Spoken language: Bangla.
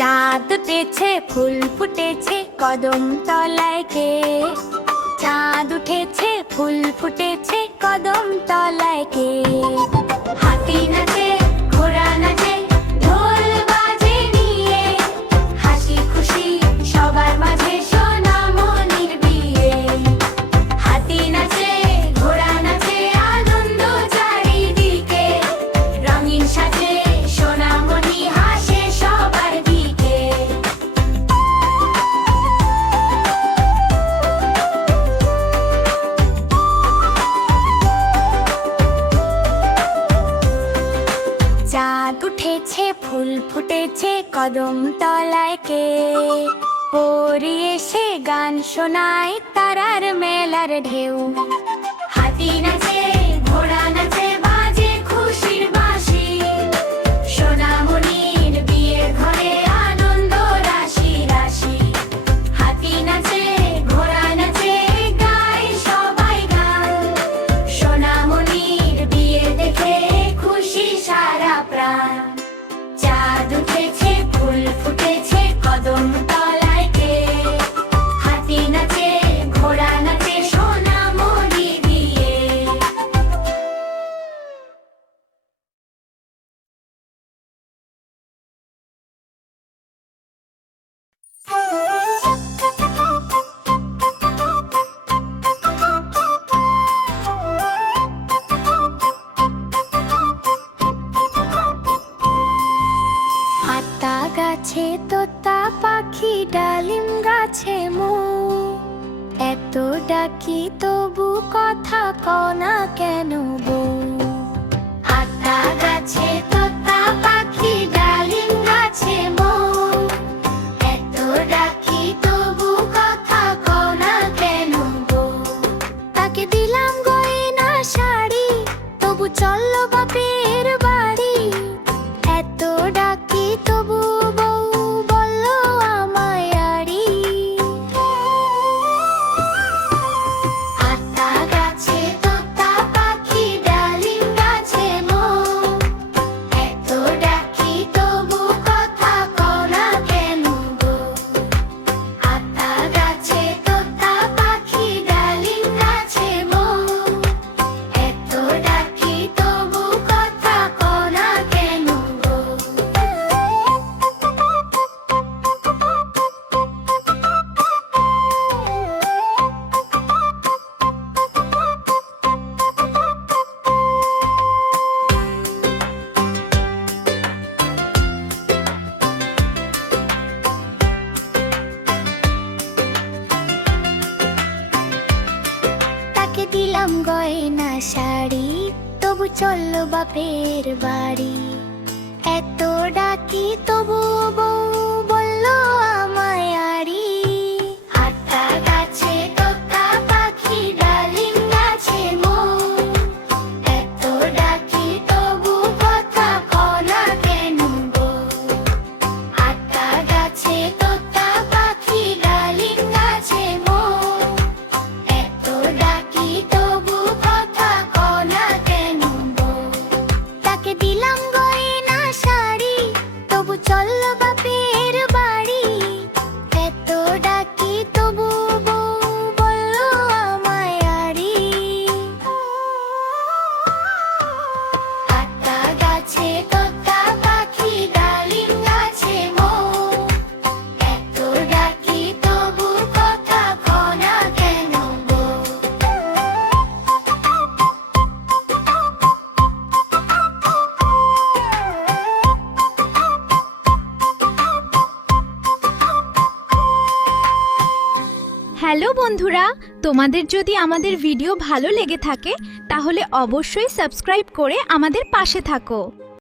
চাঁদ উঠেছে, ফুল ফুটেছে, কদম তলায় কে? চাঁদ উঠেছে, ফুল ফুটেছে, কদম তলায় কে? হাতি নাচে, ঘোড়া নাচে, ঢোল বাজে নিয়ে, হাসি খুশি সবার মাঝে সোনামণির বিয়ে। হাতি নাচে, ঘোড়া নাচে, আনন্দ চারিদিকে, রঙিন সাজে সোনামণি হাসে সবার দিকে। চাঁদ উঠেছে, ফুল ফুটেছে, কদম তলায় কে? পরি এসে গান শোনায়, তারার মেলার ঢেউ। হাতি নাচে, ঘোড়া নাচে, বাজে খুশির বাঁশি, সোনামণির বিয়ের ঘরে আনন্দ রাশি রাশি। হাতি নাচে, ঘোড়া নাচে, গায় সবাই গান, সোনামণির বিয়ে দেখে খুশি সারা প্রাণ। চাঁদ উঠেছে, ফুল ফুটেছে, কদম তলায় কে? হাতি নাচে, ঘোড়া নাচে, সোনামণি বিয়ে। আতা গাছে তোতা পাখি, ডালিম গাছে মো, এত ডাকি তবু কথা কনা কেন বউ? আতা গাছে তোতা পাখি, ডালিম গাছে মো, এত ডাকি তবু কথা কনা কেন বউ? তাকে দিলাম গয়না শাড়ি, তবু চললো বাপের বাড়ি, এত ডাকি তবু বউ বললো আমায় আড়ি। আতা গাছে তোতা পাখি, ডালিম গাছে মো, এত ডাকি তবু কথা কনা কেন গো? আতা গাছে তোতা পাখি, ডালিম গাছে মো, এত ডাকি তবু কথা কনা কেন গো? তাকে দিলাম গয়না শাড়ি, তবু চললো বাপের বাড়ি, এত ডাকি তবু বউ বললো আমায় আড়ি। আতা গাছে তোতা পাখি, ডালিম গাছে মো, এত ডাকি তবু কথা কনা কেন গো? আতা গাছে তোতা পাখি, ডালিম গাছে মো, এত ডাকি তবু কথা কনা কেন গো? তাকে দিলাম গয়না শাড়ি, তবু চললো বাপের বাড়ি, এত ডাকি তবু বউ বললো আমায় আড়ি। আতা গাছে তোতা পাখি, ডালিম গাছে মো, এত ডাকি তবু কথা কনা কেন গো? হ্যালো বন্ধুরা, তোমাদের যদি আমাদের ভিডিও ভালো লেগে থাকে তাহলে অবশ্যই সাবস্ক্রাইব করে আমাদের পাশে থাকো।